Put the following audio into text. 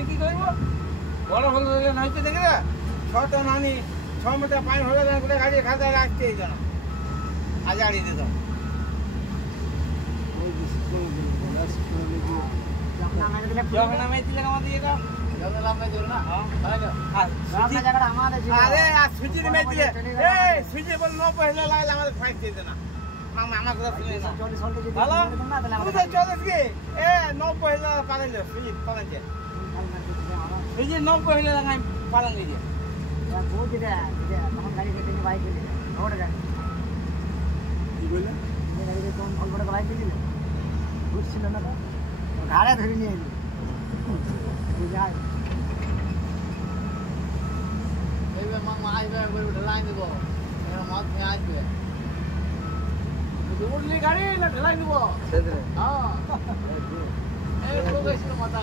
পানি কি করবো বড় হল নইতে দেখে না 6 টন আনি 6 মিটার পানি হলে গোটা গাড়ি খাতায় রাখতে যেন আজ আড়ি দিতাম যখন নামে দিলে আমাদের এটা আরে সুজির মেয়ে দিলে সুজি বল ন পয়সা লাগলে আমাদের ফাইট দিতে না আমার কথা শুনে না ভালো চলে কি এ 90 হাজার পালন সুজি পালন সুজি 90 হাজার লাগাই পালন দিয়ে তখন গাড়ি কেটে বাইক দিলে রোড গাড়ি কি বললে গাড়িতে তখন ফল করে বাইক দিলে বুঝছিল না তো ঘাড়ে ধরে নিয়ে এলি বুঝাই এইবার মামা আইবে বলবে ঢলাই দেব এর মত নিয়ে আসবে উঠলি গাড়ি না ঢলাই দেব হ্যাঁ এই লোক এসে মাথা